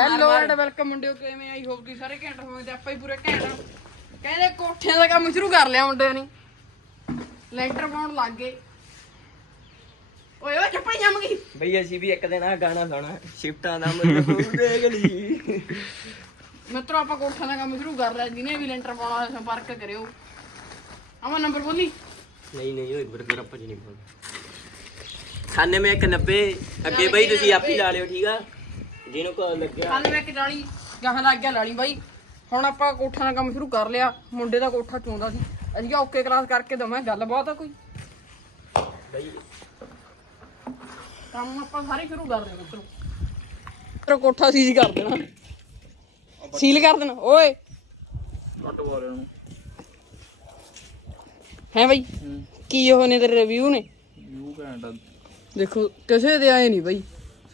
Hello and welcome ਮੁੰਡਿਓ ਕਿਵੇਂ ਆਈ? Hop ਤੁਸੀਂ ਸਾਰੇ ਘੈਂਟ ਹੋਵੋਗੇ ਤੇ ਆਪਾਂ ਹੀ ਪੂਰੇ ਘੈਂਟ ਆ। ਕਹਿੰਦੇ ਕੋਠਿਆਂ ਦਾ ਕੰਮ ਸ਼ੁਰੂ ਕਰ ਲਿਆ ਮੁੰਡਿਆਂ ਨੇ। ਲੈਂਟਰ ਪਾਉਣ ਲੱਗ ਗਏ। ਓਏ ਓਏ ਚੱਪੜੀ ਜੰਮ ਗਈ। ਬਈ ਅਸੀਂ ਵੀ ਇੱਕ ਦਿਨ ਆ ਗਾਣਾ ਸੁਣਾ ਸ਼ਿਫਟਾਂ ਦਾ ਮਤਲਬ ਦੇਖ ਲਈ। ਮਿੱਤਰੋ ਆਪਾਂ ਕੋਠਿਆਂ ਦਾ ਕੰਮ ਸ਼ੁਰੂ ਕਰ ਲਿਆ। ਜਿਹਨੇ ਵੀ ਲੈਂਟਰ ਪਾਉਣਾ ਹੋਇਆ ਸੰਪਰਕ ਕਰਿਓ। ਆਵਾ ਨੰਬਰ ਬੋਲੀ? ਨਹੀਂ ਨਹੀਂ ਓਏ ਬਰਗਰ ਆਪਾਂ ਜੀ ਨਹੀਂ ਬੋਲ ਖਾਨੇ ਮੈਂ 190 ਅੱਗੇ ਬਈ ਤੁਸੀਂ ਆਪ ਹੀ ਲਾ ਲਿਓ ਠੀਕ ਆ? ਜਿਹਨੂੰ ਕੋ ਲੱਗਿਆ। ਕੱਲ ਮੈਂ ਇੱਕ ਡਾਲੀ ਗਾਹਾਂ ਲੱਗ ਗਿਆ ਲਾਲੀ ਬਾਈ। ਹੁਣ ਆਪਾਂ ਕੋਠਿਆਂ ਦਾ ਕੰਮ ਸ਼ੁਰੂ ਕਰ ਲਿਆ। ਮੁੰਡੇ ਦਾ ਕੋਠਾ ਚੋਂਦਾ ਸੀ। ਅਸੀਂ ਕਿਹਾ ਓਕੇ ਕਲਾਸ ਕਰਕੇ ਦਵਾਂ ਗੱਲ ਬਹੁਤ ਆ ਕੋਈ? ਬਈ। ਕੰਮ ਆਪਾਂ ਸਾਰੇ ਸ਼ੁਰੂ ਕਰ ਦੇਣਾ ਮਿੱਤਰੋ ਤੇਰਾ ਕੋਠਾ ਸੀਲ ਕਰ ਦੇਣਾ। ਸੀਲ ਕਰ ਦੇਣਾ ਓਏ। ਹੈ ਬਾਈ? ਕੀ ਉਹ ਨੇ? ਤੇਰੇ ਰਿਵਿਊ ਨੇ ਦੇਖੋ ਕਿਸੇ ਦੇ ਆਏ ਨਹੀਂ ਬਾਈ।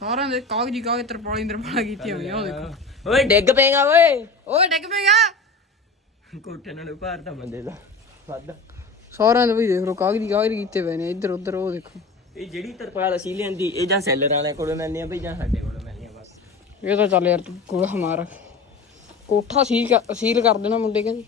ਸਾਰਿਆਂ ਦੇ ਕਾਗਜ਼ੀ ਕਾਗਜ਼ ਤਰਪਾਲੀ ਤਰਪਾਲਾ ਕੀਤੀਆਂ ਹੋਈਆਂ ਉਹ ਦੇਖੋ ਓਏ ਡਿੱਗ ਪਏਗਾ ਓਏ। ਓਏ ਡਿੱਗ ਪਏਗਾ। ਕੋਠੇ ਨਾਲ ਭਾਰ ਤਾਂ ਬੰਦੇ ਦਾ ਵਾਦਾ ਸਾਰਿਆਂ ਦੇ ਬਈ ਦੇਖ ਲੋ ਕਾਗਜ਼ੀ ਕਾਗਜ਼ ਕੀਤੇ ਪਏ ਨੇ ਇੱਧਰ ਉੱਧਰ ਉਹ ਦੇਖੋ। ਇਹ ਜਿਹੜੀ ਤਰਪਾਲ ਅਸੀਂ ਲਿਆਂਦੀ ਇਹ ਜਾਂ ਸੈਲਰ ਵਾਲਿਆਂ ਕੋਲੋਂ ਮਿਲਣੀ ਆ ਬਈ ਜਾਂ ਸਾਡੇ ਕੋਲੋਂ ਮਿਲਣੀ ਆ ਬਸ। ਇਹ ਤਾਂ ਚੱਲ ਯਾਰ ਤੂੰ ਕੋਈ ਹਮਾਰਾ ਕੋਠਾ ਸੀਲ ਕਰ- ਸੀਲ ਕਰ ਦੇਣਾ ਮੁੰਡੇ ਕਹਿੰਦੇ।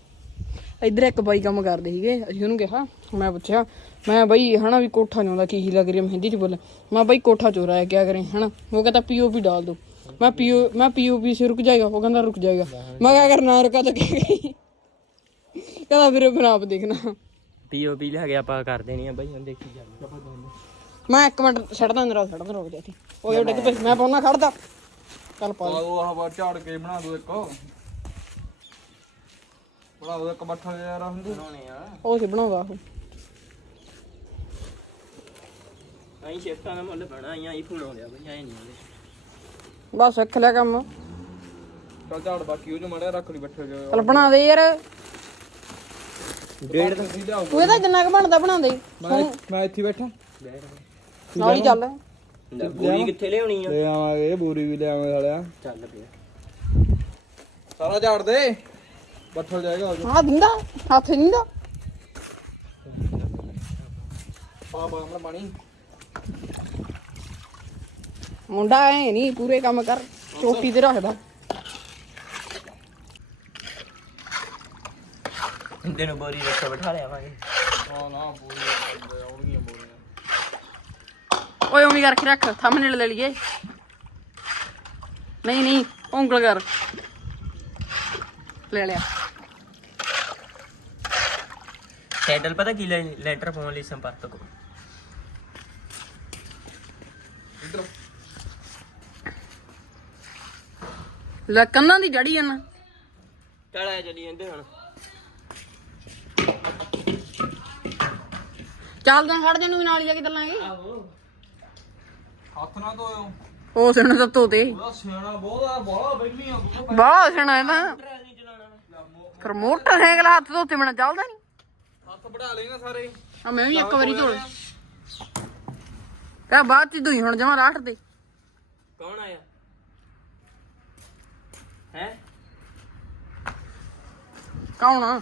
ਇੱਧਰ ਇੱਕ ਬਾਈ ਕੰਮ ਕਰਦੇ ਸੀਗੇ ਅਸੀਂ ਉਹਨੂੰ ਕਿਹਾ ਮੈਂ ਪੁੱਛਿਆ ਮੈਂ ਬਾਈ ਹਨਾ ਵੀ ਕੋਠਾ ਚਾਹੁੰਦਾ ਕੀ ਹੀ ਲੱਗ ਰਹੀ ਮਹਿੰਦੀ ਚ ਬੋਲ ਮੈਂ ਬਾਈ ਕੋਠਾ ਚੋਰਾ ਹੈ ਕਿਆ ਕਰੇ ਹਨਾ? ਉਹ ਕਹਿੰਦਾ ਪੀਓਪੀ ਡਾਲ ਦੋ। ਮੈਂ ਪੀਓ ਮੈਂ ਪੀਓਪੀ ਸੇ ਰੁਕ ਜਾਏਗਾ ਉਹ ਕਹਿੰਦਾ ਰੁਕ ਜਾਏਗਾ। ਮੈਂ ਕਿਹਾ ਅਗਰ ਨਾ ਰੁਕਾ ਤਾਂ ਕੀ ਕਹਿੰਦਾ ਫਿਰ ਬਣਾ ਆਪ ਦੇਖਣਾ। ਪੀਓਪੀ ਲੈ ਕੇ ਆਪਾਂ ਕਰ ਦੇਣੀ ਆ ਬਾਈ ਹੁਣ ਦੇਖੀ ਜਾਂਦੇ ਮੈਂ ਇੱਕ ਮਿੰਟ ਛੱਡਦਾ ਅੰਦਰ ਛੱਡਦਾ ਰੁਕ ਜਾ ਇੱਥੇ। ਉਹ ਡਿੱਗ ਪਈ ਮੈਂ ਪਾਉਣਾ ਖੜਦਾ। ਚੱਲ ਪਾ ਉਹ ਆਹ ਝਾੜ ਕੇ ਬਣਾ ਦੋ ਇੱਕ। ਬਣਾ ਦੋ ਇੱਕ ਬੱਠਾ ਯਾਰ ਹੁੰਦੀ। ਬਣਾਉਣੇ ਆ। ਉਹ ਸੀ ਬਣਾਉਂਦਾ ਉਹ। ਅਸੀਂ ਸ਼ਿਫਟਾਂ ਦਾ ਮੁੱਲ ਬਣਾ ਆਈਆਂ ਹੀ ਫੋਨ ਆਉਂਦੇ ਬਈ ਐ ਨਹੀਂ ਬਸ ਸਿੱਖ ਲਿਆ ਕੰਮ। ਚੱਲ ਝਾੜ ਬਾਕੀ ਉਹ ਜੋ ਮੜਿਆ ਰੱਖ ਲਈ ਬੱਠੇ ਜੋ ਚੱਲ ਬਣਾ ਦੇ ਯਾਰ। ਡੇਢ ਦਾ ਸਿੱਧਾ ਆਊ। ਤੂੰ ਇਹਦਾ ਜਿੰਨਾ ਕੁ ਬਣਦਾ ਬਣਾ ਦੇ ਮੈਂ ਮੈਂ ਇੱਥੇ ਬੈਠਾ। ਨਾਲ ਹੀ ਚੱਲ। ਬੋਰੀ ਕਿੱਥੇ ਲਿਆਉਣੀ ਆ? ਲੈ ਆਵਾਂਗੇ ਬੂਰੀ ਵੀ ਲੈ ਆਵਾਂਗੇ ਸਾਲਿਆ। ਚੱਲ ਪਿਆ। ਸਾਰਾ ਝਾੜ ਦੇ। ਬੱਠਲ ਜਾਏਗਾ ਉਹ ਹਾਂ ਦਿੰਦਾ। ਹੱਥ ਦਿੰਦਾ। ਪਾ ਪਾ ਆਪਣਾ ਪਾਣੀ। ਮੁੰਡਾ ਐ ਨਹੀਂ ਪੂਰੇ ਕੰਮ ਕਰ ਚੋਟੀ ਤੇ ਰੱਖਦਾ। ਇੰਦੇ ਨੂੰ ਬੋਰੀ ਰੱਖੇ ਬਿਠਾ ਲਿਆਵਾਂਗੇ ਹਾਂ ਨਾ ਬੂਰੀ ਆਉਣਗੀਆਂ ਬੂਰੀਆਂ। ਓਏ ਉਮੀ ਕਰਕੇ ਰੱਖ ਥੰਬਨੇਲ ਲੈ ਲਈਏ। ਨਹੀਂ ਨਹੀਂ ਉਂਗਲ ਕਰ। ਲੈ ਲਿਆ। ਟਾਈਟਲ ਪਤਾ ਕੀ ਲੈ- ਲੈਟਰ ਪਾਉਣ ਲਈ ਸੰਪਰਕ ਕਰੋ। ਇੱਧਰ। ਲੈ ਕੰਨਾਂ ਦੀ ਜੜੀ ਆ ਨਾ। ਆ ਚੱਲੀ ਜਾਂਦੇ ਹੁਣ ਚੱਲਦੇ ਖੜ ਜਾ ਨੂੰ ਵੀ ਨਾਲ ਹੀ ਜਾ ਕੇ ਚੱਲਾਂਗੇ। ਆਹੋ। ਹੱਥ ਨਾ ਧੋਇਓ। ਉਹ ਸਿਣ ਤਾਂ ਤੋਤੇ ਉਹਦਾ ਸਿਆਣਾ ਬਹੁਤ ਆ ਬਹੁਤ ਬੈਠੀ ਆ। ਬਾਹਲਾ ਸਿਣਾ ਇਹ ਤਾਂ। ਨਹੀਂ ਚਲਾਣਾ ਫਿਰ ਮੋਟਰਸਾਈਕਲ ਹੱਥ ਧੋਤੇ ਬਿਨਾ ਚੱਲਦਾ ਨਹੀਂ ਹੱਥ ਵੜਾ ਲੈਣਾ ਸਾਰੇ। ਆ ਮੈਂ ਵੀ ਇੱਕ ਵਾਰੀ ਧੋ ਕਾ ਬਾਅਦ ਚ ਧੋਈ ਹੁਣ ਜਮਾ ਰਾਠ ਤੇ ਕੌਣ ਆਇਆ? ਹੈ? ਕੌਣ ਆ?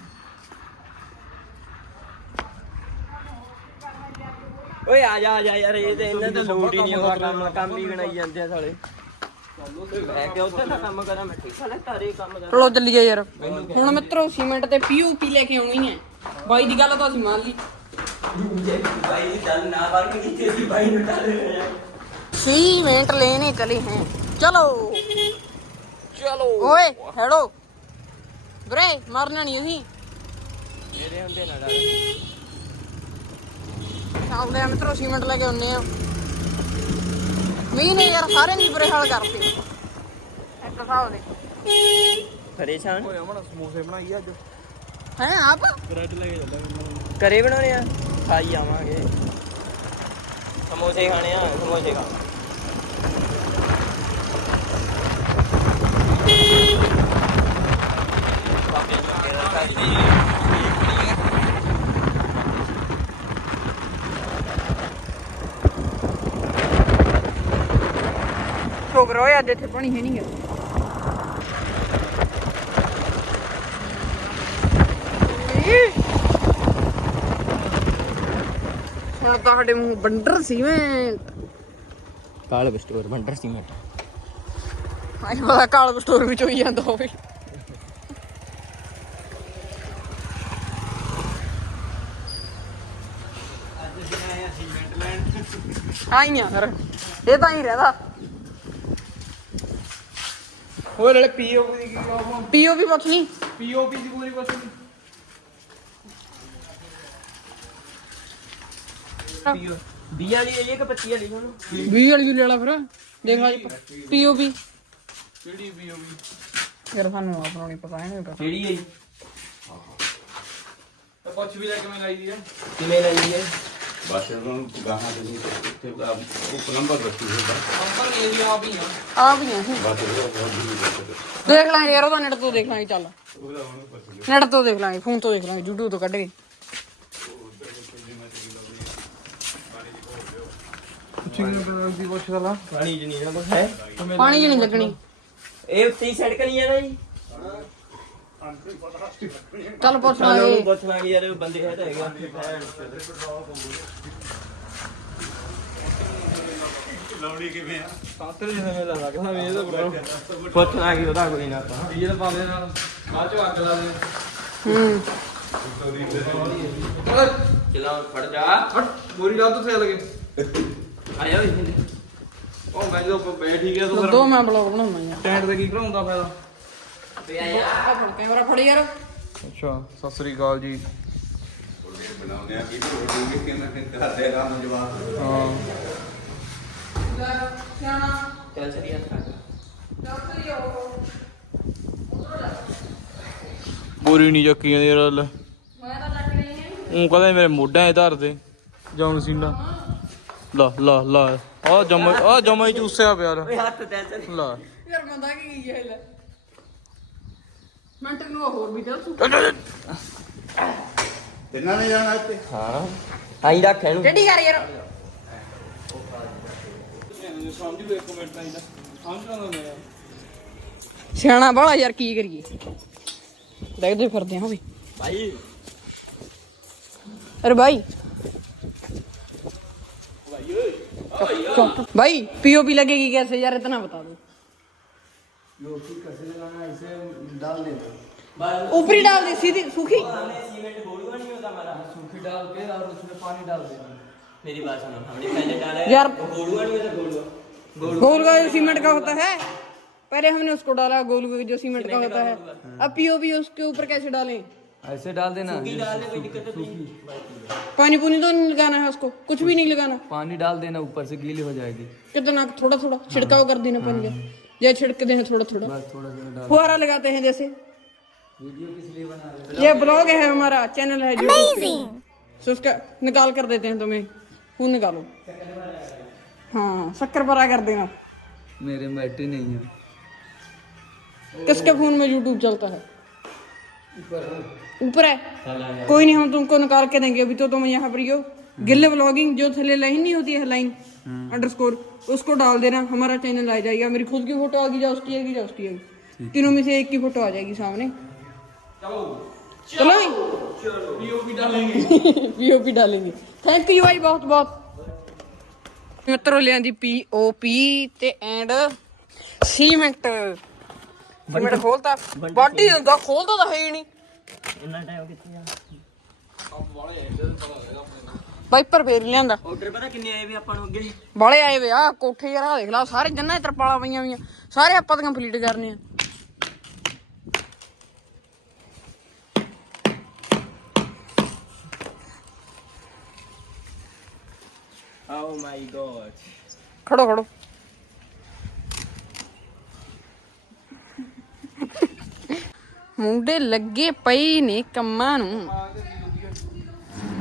ਓਏ ਆ ਜਾ ਆ ਜਾ ਯਾਰ ਇਹ ਤੇ ਇਹਨਾਂ ਤੋਂ ਲੋਟ ਹੀ ਨਹੀਂ ਕੰਮ ਕੰਮ ਹੀ ਬਣਾਈ ਜਾਂਦੇ ਆ ਸਾਲੇ। ਮੈਂ ਕਿਹਾ ਉੱਥੇ ਯਾਰ। ਹੁਣ ਮਿੱਤਰੋ ਸੀਮੈਂਟ ਤੇ ਪੀਓਪੀ ਲੈ ਕੇ ਆਉਣੀ ਹੈ? ਬਾਈ ਦੀ ਗੱਲ ਤਾਂ ਅਸੀਂ ਮੰਨ ਲਈ। ਬਾਈ ਦੀ ਗੱਲ ਨਾ ਬਾਰ ਕੀਤੀ ਸੀ ਬਾਈ ਨੂੰ ਟਾਲ ਸੀਮੈਂਟ ਲੈਣੇ ਚਲੇ ਹੈ। ਚਲੋ। ਚਲੋ। ਓਏ ਹੈਲੋ ਵੀਰੇ, ਮਰਨਾ ਨਹੀਂ ਅਸੀਂ। ਮੇਰੇ ਹੁੰਦੇ ਨਾ ਆਉਂਦੇ ਆ ਮਿੱਤਰੋ ਸੀਮੈਂਟ ਲੈ ਕੇ ਆਉਂਦੇ ਆ। ਮੀਂਹ ਨੇ ਯਾਰ ਸਾਰੇ ਨਹੀਂ ਬੁਰੇ ਹਾਲ ਕਰਤੇ। ਇੱਕ ਹਿਸਾਬ ਦੇ। ਪਰੇਸ਼ਾਨ? ਓਏ ਅਮਨ ਸਮੋਸੇ ਬਣਾਈ ਅੱਜ। ਹੈ ਆਪ? ਬ੍ਰੈਡ ਲੈ ਕੇ ਚੱਲਾਂ ਘਰੇ ਬਣਾਉਣੇ ਆ? ਖਾਈ ਆਵਾਂਗੇ। ਸਮੋਸੇ ਖਾਣੇ ਆ ਸਮੋਸੇ ਖਾ। ਛੋਕਰਾ ਓਏ ਅੱਜ ਇੱਥੇ ਪਾਣੀ ਹੈ ਨਹੀਂ ਗਾ। ਹੁਣ ਤੁਹਾਡੇ ਮੂੰਹ ਬੰਡਰ ਸੀਮੈਂਟ ਕਾਲ ਸਟੋਰ ਬੰਡਰ ਸੀਮੈਂਟ ਆਈ ਪਤਾ ਕਾਲ ਸਟੋਰ ਵਿੱਚ ਹੋਈ ਜਾਂਦਾ ਹੋਵੇ। ਆਈ ਆ ਫਿਰ ਇਹ ਤਾਂ ਹੀ ਰਹਿਦਾ। ਹੋਰ ਨਾਲੇ ਪੀਓਪੀ ਦੀ ਕੀ ਆਫ ਪੀਓ ਵੀ ਪੁੱਛ ਨਹੀਂ। ਪੀਓਪੀ ਦੀ ਪੂਰੀ ਬਸ ਪੀਓ 20 ਵਾਲੀ ਹੈ ਕਿ 25 ਵਾਲੀ ਹੁਣ? 20 ਵਾਲੀ ਵੀ ਲੈ ਲਾ ਫਿਰ। ਦੇਖ ਲਾ ਪੀਓ ਵੀ ਕਿਹੜੀ ਪੀਓਪੀ ਯਾਰ ਸਾਨੂੰ ਆਪਣਾ ਨਹੀਂ ਪਤਾ ਹੈ ਕਿਹੜੀ ਹੈ ਜੀ? ਤਾਂ ਪੁੱਛ ਵੀ ਲੈ ਕੇ ਮੈਂ ਲਾਈ ਦੀ ਆ ਕਿਵੇਂ ਲਈ ਹੈ? ਨੂੰ ਗਾਹਾਂ ਦੇ ਨਹੀਂ ਉੱਤੇ ਉਹ ਨੰਬਰ ਦੱਸੀ ਹੁੰਦਾ ਨੰਬਰ ਨਹੀਂ ਦੀ ਆਪ ਹੀ ਆ। ਆ ਵੀ ਆ ਬਸ ਉਹ ਬਹੁਤ ਨਹੀਂ ਦੇਖ ਲਾਂਗੇ ਯਾਰ ਉਹਦਾ ਨੈਟ ਤੋਂ ਦੇਖ ਲਾਂਗੇ ਚੱਲ। ਨੈਟ ਤੋਂ ਦੇਖ ਲਾਂਗੇ ਫੋਨ ਤੋਂ ਦੇਖ ਲਾਂਗੇ YouTube ਤੋਂ ਕੱਢ ਕੇ। ਚਿੰਗਨ ਪ੍ਰੋਡਕਟ ਦੀ ਪੁੱਛ ਲਾ। ਪਾਣੀ ਜਨੀ ਨਾ ਕੁਛ ਹੈ। ਪਾਣੀ 'ਚ ਨਹੀਂ ਲੱਗਣੀ। ਇਹ ਉੱਤੇ ਹੀ ਸੜਕ ਨਹੀਂ ਹੈ ਨਾ ਜੀ। ਚੱਲ ਪੁੱਛ ਲਾਂਗੇ ਪੁੱਛ ਲਾਂਗੇ ਯਾਰ ਬੰਦੇ ਹੈ ਤਾਂ ਹੈਗੇ ਆ। ਸਾਤਰ ਜਿਹਾ ਮੇਲਾ ਲੱਗਦਾ ਵੀ ਇਹਦਾ ਬੜਾ ਪੁੱਛ ਲਾਂਗੇ ਉਹਦਾ ਕੋਈ ਨਾ ਆਪਾਂ। ਡੀਜ਼ਲ ਪਾ ਦੇ ਨਾਲ। ਬਾਅਦ ਚੋਂ ਅੱਗ ਲਾ ਦੇ। ਹੂੰ। ਚੱਲ ਚਲਾ ਫੜ ਜਾ। ਹਟ ਗੋਰੀ ਲਾ ਤੂੰ ਸੇ ਲਗੇ ਆਇਆ ਵੀ। ਉਹ ਮੈਂ ਜਦੋਂ ਬੈਠ ਹੀ ਗਿਆ ਤੂੰ ਦੋ ਮੈਂ ਬਲੌਗ ਬਣਾਉਣਾ ਯਾਰ ਸਟੈਂਡ ਤੇ ਕੀ ਕਰਾਉਂਦਾ ਫਾਇਦਾ? ਕੈਮਰਾ ਫੜ ਯਾਰ। ਅੱਛਾ ਸਤਿ ਸ੍ਰੀ ਅਕਾਲ ਜੀ। ਬਣਾਉਂਦੇ ਆ ਕੀ ਪ੍ਰੋਡਕਟ ਕਿੰਨਾ ਕਿੰਨਾ ਕਰਦੇ ਆ ਜਵਾਬ ਹਾਂ। ਚੱਲ ਸਰੀ ਹੱਥ ਬੋਰੀ ਨਹੀਂ ਚੱਕੀ ਜਾਂਦੀ ਯਾਰ ਲੈ ਮੈਂ ਤਾਂ ਲੱਗ ਰਹੀ ਹਾਂ। ਉਹ ਕਹਿੰਦਾ ਮੇਰੇ ਮੋਢਿਆਂ 'ਤੇ ਧਰ ਦੇ ਜੌਨ ਸੀਨਾ। ਲਾ ਲਾ ਲਾ। ਆ ਜਮਾ ਆ ਜਮਾ ਹੀ ਚੂਸਿਆ ਪਿਆ ਲੈ। ਓਏ ਹੱਥ ਤੇ ਸਰੀ ਲਾ। ਯਾਰ ਮੰਦਾ ਕੀ ਗਈ ਹੈ ਲੈ ਮੈਂ ਤੈਨੂੰ ਹੋਰ ਵੀ ਦੱਸ ਤਿੰਨਾਂ ਨੇ ਜਾਣਾ ਇੱਥੇ ਹਾਂ ਆਈ ਰੱਖ ਇਹਨੂੰ ਡੇਡੀ ਕਰ ਯਾਰ ਸਮਝ ਲਓ ਇੱਕ ਮਿੰਟ ਨਹੀਂ ਸਮਝਾਉਂਦਾ ਮੈਂ ਸਿਆਣਾ ਬਾਲਾ ਯਾਰ ਕੀ ਕਰੀਏ ਦੇਖਦੇ ਫਿਰਦੇ ਹਾਂ ਵੀ ਭਾਈ अरे भाई भाई पीओपी लगेगी कैसे यार इतना बता दो ऊपर ही डाल दे सीधी सूखी सीमेंट गोलूगा नहीं होता हमारा सूखी डाल के और उसमें पानी डाल देना मेरी बात सुनो हमने पहले डाला है यार- वो गोलूगा नहीं होता गोलूगा गोल का जो सीमेंट का होता है पहले हमने उसको डाला गोल का जो सीमेंट का होता है अब पीओपी उसके ऊपर कैसे डालें ऐसे डाल देना सूखी डालने कोई दिक्कत नहीं पानी पुनी तो नहीं लगाना है उसको कुछ भी नहीं लगाना पानी डाल देना ऊपर से गीली हो जाएगी कितना थोड़ा थोड़ा छिड़काव कर देना पानी का जैसे छिड़कते हैं थोड़ा थोड़ा। फुहारा लगाते हैं जैसे। वीडियो किस लिए बना रहे ये ब्लॉग है हमारा चैनल है जो सो उसका निकाल कर देते हैं तुम्हें। खून निकालो। हाँ शक्कर परा कर देना। मेरे बैटरी नहीं है। किसके फ़ोन में यूट्यूब चलता है? ऊपर है। कोई नहीं हम तुमको निकाल के देंगे। अभी तो तुम यहाँ पर ही हो। गिल्ले ब्लॉगिंग जो थले लाइन नहीं होती है लाइन। अंडरस्कोर उसको डाल देना हमारा चैनल आ जाएगा मेरी खुद की फोटो आएगी जा उसकी आएगी जा उसकी आएगी तीनों में से एक की फोटो आ जाएगी सामने चलो चलो पीओपी डालेंगे पीओपी डालेंगे ਥੈਂਕ ਯੂ ਭਾਈ ਬਹੁਤ ਬਹੁਤ ਮਿੱਤਰੋ ਲਿਆਂਦੀ ਪੀਓਪੀ ਤੇ ਐਂਡ ਸੀਮੈਂਟ ਸੀਮੈਂਟ ਖੋਲਤਾ ਬਾਡੀ ਹੁੰਦਾ ਖੋਲਦਾ ਤਾਂ ਹੈ ਹੀ ਨਹੀਂ ਇੰਨਾ ਟਾਈਮ ਕਿੱਥੇ ਆ ਵਾਈਪਰ ਫੇਰ ਲਿਆਂਦਾ। ਆਰਡਰ ਪਤਾ ਕਿੰਨੇ ਆਏ ਵੀ ਆਪਾਂ ਨੂੰ ਅੱਗੇ? ਬਾਲੇ ਆਏ ਵੇ ਆ ਕੋਠੇ ਯਾਰ ਆਹ ਦੇਖ ਲਾ ਸਾਰੇ ਜੰਨਾਂ ਤਰਪਾਲਾਂ ਪਈਆਂ ਹੋਈਆਂ ਸਾਰੇ ਆਪਾਂ ਤਾਂ ਕੰਪਲੀਟ ਕਰਨੇ ਆ ਓ ਮਾਈ ਗॉड ਖੜੋ ਖੜੋ। ਮੁੰਡੇ ਲੱਗੇ ਪਈ ਨੇ ਕੰਮਾਂ ਨੂੰ।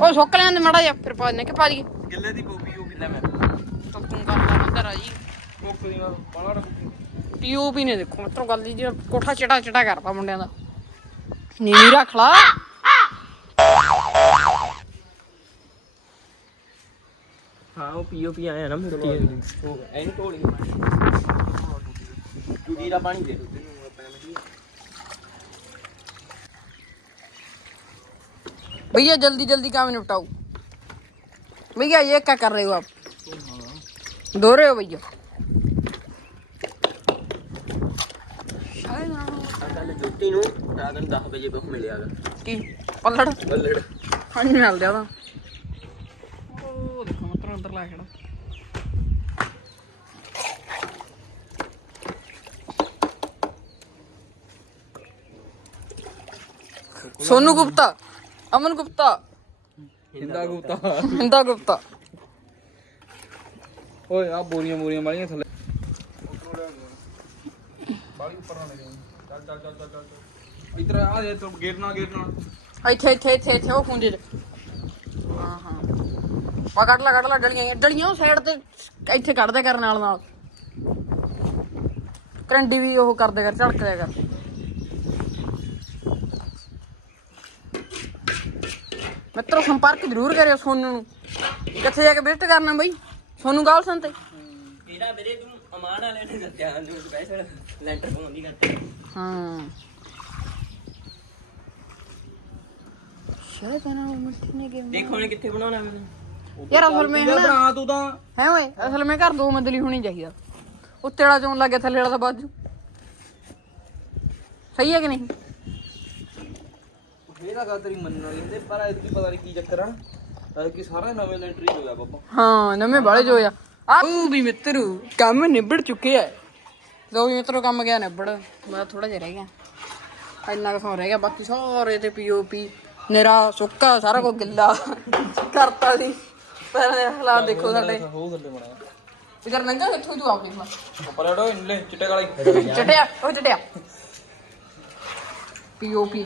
ਉਹ ਸੁੱਕ ਲੈਂਦੇ ਮੜਾ ਜਾ ਫਿਰ ਪਾ ਨੇ ਕਿ ਪਾ ਜੀ ਗਿੱਲੇ ਦੀ ਪੋਪੀ ਉਹ ਕਿੱਲਾ ਮੈਂ। ਤੂੰ ਤੂੰ ਕਰ ਲਾ ਅੰਦਰ ਆ ਜੀ। ਮੁੱਕ ਦੀ ਨਾਲ ਬਾਲਾ ਰੱਖ ਪੀਓਪੀ ਨੇ ਦੇਖੋ ਮਤਰੋ ਗੱਲ ਦੀ ਜਿਹੜਾ ਕੋਠਾ ਚਟਾ ਚਟਾ ਕਰਤਾ ਮੁੰਡਿਆਂ ਦਾ। ਨੀਵੀਂ ਰੱਖ ਲਾ। ਹਾਂ ਉਹ ਪੀਓਪੀ ਆਇਆ ਨਾ ਮੁੱਤੀ ਉਹ ਐਨ ਢੋਲੀ। ਟੂਟੀ ਦਾ ਪਾਣੀ ਦੇ भैया जल्दी जल्दी काम निपटाओ भैया ये क्या कर रहे हो आप धो रहे हो भैया ਜੁੱਤੀ ਨੂੰ ਰਾਤ ਨੂੰ 10 ਵਜੇ ਬਹੁ ਮਿਲਿਆਗਾ ਕੀ ਪੱਲੜ ਬੱਲੜ ਹਾਂਜੀ ਮਿਲ ਜਾ ਉਹਦਾ ਉਹ ਦੇਖੋ ਮਤਰ ਅੰਦਰ ਲਾ ਖੜਾ ਸੋਨੂ ਗੁਪਤਾ ਅਮਨ ਗੁਪਤਾ। ਹਿੰਦਾ ਗੁਪਤਾ। ਹਿੰਦਾ ਗੁਪਤਾ। ਓਏ ਆ ਬੋਰੀਆਂ ਬੋਰੀਆਂ ਵਾਲੀਆਂ ਥੱਲੇ। ਇਧਰ ਆ ਜੇ ਤੂੰ ਗੇਟ ਨਾ ਗੇਟ ਨਾ ਇੱਥੇ ਇੱਥੇ ਇੱਥੇ ਇੱਥੇ ਉਹ ਚ। ਹਾਂ ਹਾਂ। ਪਾ ਕੱਢ ਲਾ ਕੱਢ ਲਾ ਡਲੀਆਂ। ਡਲੀਆਂ ਉਹ ਸਾਈਡ ਤੇ ਇੱਥੇ ਕੱਢਦੇ ਕਰ ਨਾਲ ਨਾਲ। ਕਰੰਡੀ ਵੀ ਉਹ ਕਰਦੇ ਕਰ ਝੜਕਦੇ ਕਰ। ਮਿੱਤਰੋ ਸੰਪਰਕ ਜ਼ਰੂਰ ਕਰਿਓ ਸੋਨੂ ਨੂੰ। ਕਿੱਥੇ ਜਾ ਕੇ ਵਿਜ਼ਿਟ ਕਰਨਾ ਬਈ? ਸੋਨੂ ਗਾਲਸਨ ਤੇ। ਇਹਦਾ ਵੀਰੇ ਤੂੰ ਅਮਾਨ ਵਾਲੇ ਨੇ ਦੱਸਿਆ ਨੂੰ ਸਪੈਸ਼ਲ ਲੈਂਟਰ ਪਾਉਂਦੀ ਕਰਤੇ ਹਾਂ। ਸ਼ਾਇਦ ਨਾ ਮਿੱਠੀ ਨੇ game ਦੇਖੋ ਨੇ ਕਿੱਥੇ ਬਣਾਉਣਾ ਮੈਨੂੰ ਯਾਰ ਅਸਲ ਮੈਂ ਹਨਾ ਹਾਂ ਤੂੰ ਤਾਂ ਹੈ ਓਏ ਅਸਲ ਮੈਂ ਘਰ ਦੋ ਮੰਜ਼ਲੀ ਹੋਣੀ ਚਾਹੀਦਾ। ਉੱਤੇ ਵਾਲਾ ਚੋਣ ਲੱਗੇ ਥੱਲੇ ਵਾਲਾ ਤਾਂ ਬਾਜੂ ਸਹੀ ਹੈ ਕਿ ਨਹੀਂ? ਇਹਦਾ ਗੱਲ ਤੇਰੀ ਮੰਨਣ ਵਾਲੀ ਤੇ ਪਰ ਐਤਕੀ ਪਤਾ ਨਹੀਂ ਕੀ ਚੱਕਰ ਆ। ਐਤਕੀ ਸਾਰਾ ਨਵੇਂ ਲੈਂਟਰੀ ਹੋ ਗਿਆ ਬਾਬਾ। ਹਾਂ ਨਵੇਂ ਬਾਲੇ ਜੋ ਆ ਆ ਉਹ ਵੀ ਮਿੱਤਰੂ ਕੰਮ ਨਿਬੜ ਚੁੱਕਿਆ ਹੈ ਲੋ ਵੀ ਮਿੱਤਰੋ ਕੰਮ ਗਿਆ ਨਿਬੜ। ਮੈਂ ਥੋੜਾ ਜਿਹਾ ਰਹਿ ਗਿਆ। ਇੰਨਾ ਕੁ ਸੌ ਰਹਿ ਗਿਆ ਬਾਕੀ ਸਾਰੇ ਤੇ ਪੀਓਪੀ ਨੇਰਾ ਸੁੱਕਾ ਸਾਰਾ ਕੁਝ ਗਿੱਲਾ ਕਰਤਾ ਸੀ। ਪਰ ਹਾਲਾਤ ਦੇਖੋ ਸਾਡੇ। ਹੋ ਗੱਲੇ ਬਣਾ ਇਧਰ ਨੰਗਾ ਕਿੱਥੋਂ ਤੂੰ ਆਪ ਦੇਖ ਪਰ ਅੜੋ ਇੰਨੇ ਚਿੱਟੇ ਕਾਲੇ। ਚਟਿਆ ਉਹ ਚਟਿਆ ਪੀਓਪੀ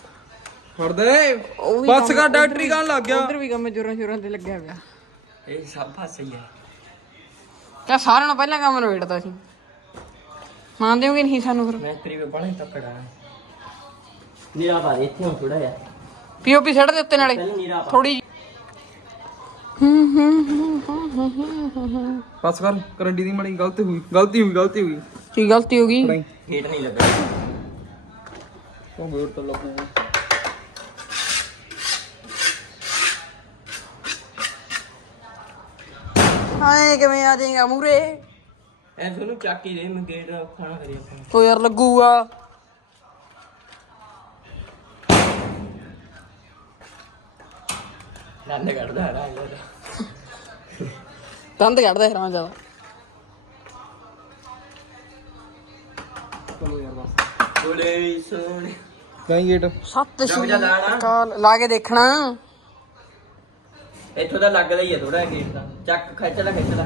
ਫੜ ਦੇ ਉਹ ਵੀ ਬੱਸ ਕਾ ਡਾਕਟਰੀ ਕਰਨ ਲੱਗ ਗਿਆ। ਉਧਰ ਵੀ ਕੰਮ ਜੋਰਾਂ ਸ਼ੋਰਾਂ ਤੇ ਲੱਗਿਆ ਪਿਆ। ਇਹ ਸਭ ਫਸ ਹੀ ਹੈ ਤਾਂ ਸਾਰਿਆਂ ਨੂੰ ਪਹਿਲਾਂ ਕੰਮ ਨਵੇੜਦਾ ਸੀ। ਮੰਨਦੇ ਹੋ ਕਿ ਨਹੀਂ ਸਾਨੂੰ ਫਿਰ? ਮੈਂ ਤੇਰੀ ਵੇ ਬਣੇ ਤੱਕੜਾ ਨੀਰਾ ਪਾ ਦੇ ਇੱਥੇ ਥੋੜਾ ਜਿਹਾ। ਪੀਓਪੀ ਸੜ ਦੇ ਉੱਤੇ ਨਾਲੇ। ਪਹਿਲਾਂ ਨੀਰਾ ਪਾ। ਥੋੜੀ ਬਸ ਕਰ ਕਰੰਡੀ ਦੀ ਮੜੀ ਗਲਤੀ ਹੋਈ ਗਲਤੀ ਹੋਈ ਗਲਤੀ ਹੋਈ। ਕੀ ਗਲਤੀ ਹੋ ਗਈ? ਨਹੀਂ। ਗੇਟ ਨਹੀਂ ਲੱਗਾ ਤੂੰ ਗੇਟ ਤੋਂ ਲੱਗੂਗਾ। ਹਾਏ ਕਿਵੇਂ ਆ ਜਾਏਗਾ ਮੂਰੇ ਐ ਤੁਹਾਨੂੰ ਚੱਕ ਹੀ ਦੇ ਮੈਂ ਗੇਟ ਖਾਣਾ ਕਰੀ ਆਪਾਂ। ਤੋ ਯਾਰ ਲੱਗੂਗਾ। ਦੰਦ ਕੱਢਦਾ ਹੈ ਨਾ ਦੰਦ ਕੱਢਦਾ ਹਰਾਮ ਜ਼ਿਆਦਾ। ਬੋਲੇ ਸੋਹਣੇ। ਗਾਈ ਗੇਟ? ਸੱਤ ਜਾ ਲਾ ਲਾ। ਕਾਲ ਲਾ ਕੇ ਦੇਖਣਾ। ਇੱਥੋਂ ਦਾ ਲੱਗਦਾ ਹੀ ਹੈ ਥੋੜਾ ਗੇਟ ਦਾ ਚੱਕ ਖਿੱਚ ਲੈ ਖਿੱਚ ਲੈ।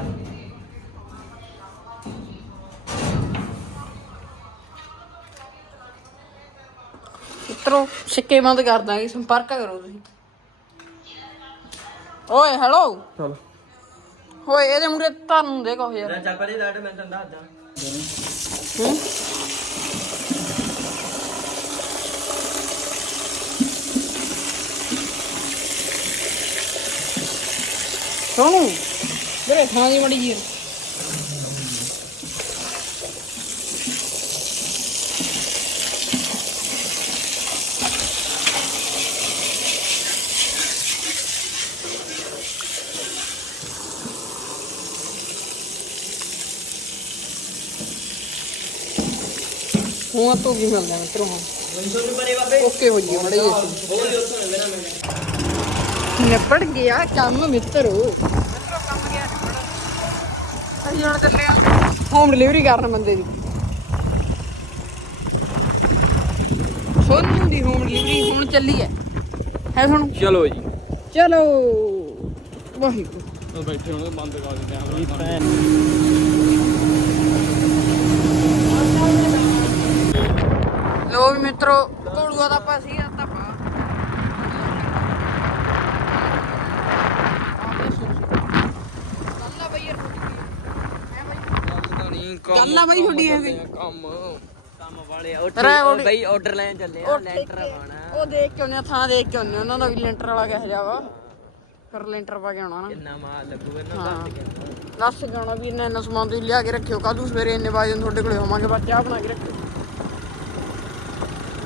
ਮਿੱਤਰੋ ਸਿੱਕੇ ਬੰਦ ਕਰ ਦਾਂਗੇ ਸੰਪਰਕ ਕਰੋ ਤੁਸੀਂ। ਓਏ ਹੈਲੋ ਚੱਲ। ਓਏ ਇਹਦੇ ਮੂਰੇ ਤੁਹਾਨੂੰ ਦੇ ਕਹੋ ਯਾਰ। ਚੱਲ ਪਰੇ ਲਾਟ ਮੈਂ ਤੈਨੂੰ ਦੱਸਦਾ ਹੂੰ? ਸੋਨੂੰ? ਥਾਂ ਦੀ ਮੜੀ ਜੀ? ਹੁਣ ਤੋਂ ਕੀ ਮਿਲਦਾ ਮਿੱਤਰੋ ਹੁਣ। ਓਕੇ ਹੋ ਜੀ ਮੜੀ ਜੀ। ਨਿਬੜ ਗਿਆ ਕੰਮ ਮਿੱਤਰੋ ਮਿੱਤਰੋ ਕੰਮ ਗਿਆ ਨਿਬੜ ਅਸੀਂ ਹੁਣ ਚੱਲੇ ਆ। ਹੋਮ ਡਿਲੀਵਰੀ ਕਰਨ ਬੰਦੇ ਦੀ। ਸੋਨੂੰ ਦੀ ਹੋਮ ਡਿਲੀਵਰੀ ਹੁਣ ਚੱਲੀ ਹੈ ਹੈ ਸੁਣ ਚਲੋ ਜੀ। ਚਲੋ। ਵਾਹਿਗੁਰੂ। ਬੈਠੇ ਬੰਦ ਕਰ ਕੈਮਰਾ ਲੋ ਵੀ ਮਿੱਤਰੋ ਕੋੜੂਆ ਦਾ ਆਪਾਂ ਸੀ ਤਾਂ ਪਾ ਗੱਲਾਂ ਬਈ ਯਾਰ ਗੱਲਾਂ ਬਈ ਤੁਹਾਡੀ ਐਵੇਂ ਕੰਮ। ਕੰਮ ਵਾਲੇ ਆ, ਉਹ ਉਹਦੀ- ਬਈ ਆਰਡਰ ਲੈਣ ਚੱਲੇ ਆ ਲੈਂਟਰ ਪਾਣਾ ਉਹ ਦੇਖ ਕੇ ਆਉਂਦੇ ਆ ਥਾਂ ਦੇਖ ਕੇ ਆਉਂਦੇ ਆ, ਉਹਨਾਂ ਦਾ ਵੀ ਲੈਂਟਰ ਵਾਲਾ ਕਿਹੋ ਜਿਹਾ ਵਾ। ਫਿਰ ਲੈਂਟਰ ਪਾ ਕੇ ਆਉਣਾ ਨਾ। ਕਿੰਨਾ ਮਾਲ ਲੱਗੂਗਾ ਨਾ ਹਾਂ। ਦੱਸ ਕੇ ਆਉਣਾ ਵੀ ਇੰਨਾ ਇੰਨਾ ਸਮਾਨ ਤੁਸੀਂ ਲਿਆ ਕੇ ਰੱਖਿਓ ਨੂੰ ਸਵੇਰੇ ਇੰਨੇ ਵਜੇ ਨੂੰ ਤੁਹਾਡੇ ਕੋਲੇ ਹੋਵਾਂਗੇ ਬਾਅਦ ਚਾਹ ਬਣਾ ਕੇ ਰੱਖਿਓ।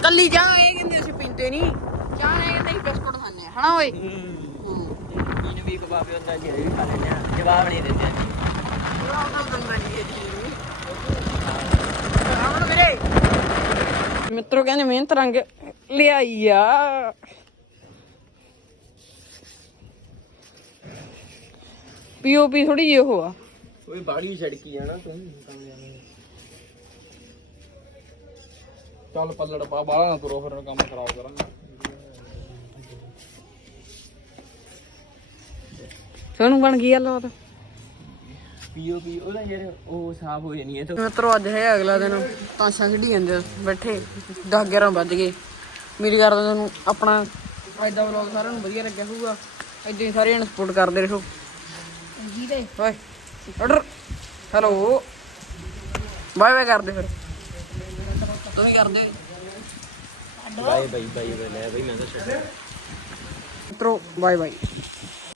ਕੱਲੀ ਚਾਹ ਇਹ ਕਹਿੰਦੇ ਅਸੀਂ ਪੀਂਦੇ ਨਹੀਂ। ਚਾਹ ਇਹ ਕਹਿੰਦੇ ਅਸੀਂ ਬਿਸਕੁਟ ਖਾਂਦੇ ਆ ਹਨਾ ਓਏ ਹੂੰ। ਮੀਨ ਵੀ ਕਬਾਬੇ ਹੁੰਦਾ ਜਿਹੜੇ ਵੀ ਖਾ ਲੈਂਦੇ ਆ ਜਵਾਬ ਨਹੀਂ ਦਿੰਦੇ ਆ ਮਿੱਤਰੋ ਕਹਿੰਦੇ ਮਿਹਨਤ ਰੰਗ ਲਿਆਈ ਆ। ਪੀਓਪੀ ਥੋੜੀ ਜਿਹੀ ਉਹ ਆ। ਕੋਈ ਬਾੜੀ ਛੜਕੀ ਆ ਨਾ ਤੂੰ। ਚੱਲ ਪੱਲੜ ਪਾ ਬਾਹਲਾ ਨਾ ਤੁਰੋ ਫਿਰ ਕੰਮ ਖਰਾਬ ਕਰਾਂਗੇ। ਤੁਹਾਨੂੰ ਬਣ ਗਈ ਗੱਲ ਬਾਤ ਪੀਓ ਪੀ ਉਹਦਾ ਯਾਰ ਉਹ ਸਾਫ਼ ਹੋ ਜਾਣੀ ਹੈ ਤਾਂ। ਮਿੱਤਰੋ ਅੱਜ ਹੈ ਅਗਲਾ ਦਿਨ। ਤਾਸ਼ਾਂ ਖੇਡੀ ਜਾਂਦੇ ਆ, ਬੈਠੇ। 10 11 ਵੱਜ ਗਏ। ਮੇਰੀ ਗੱਲ ਤਾਂ ਤੁਹਾਨੂੰ ਆਪਣਾ ਅੱਜ ਦਾ ਵਲੌਗ ਸਾਰਿਆਂ ਨੂੰ ਵਧੀਆ ਲੱਗਿਆ ਹੋਊਗਾ। ਇਦਾਂ ਹੀ ਸਾਰੇ ਜਣ ਸਪੋਰਟ ਕਰਦੇ ਰਹੋ। ਜੀ ਦੇ ਓਏ ਆਰਡਰ ਹੈਲੋ ਬਾਏ ਬਾਏ ਕਰਦੇ ਫਿਰ। ਤੂੰ ਵੀ ਕਰਦੇ। ਬਾਈ ਬਾਈ ਬਾਈ ਲੈ ਬਾਈ ਮੈਂ ਤਾਂ ਛੱਡ ਮਿੱਤਰੋ ਬਾਏ ਬਾਏ।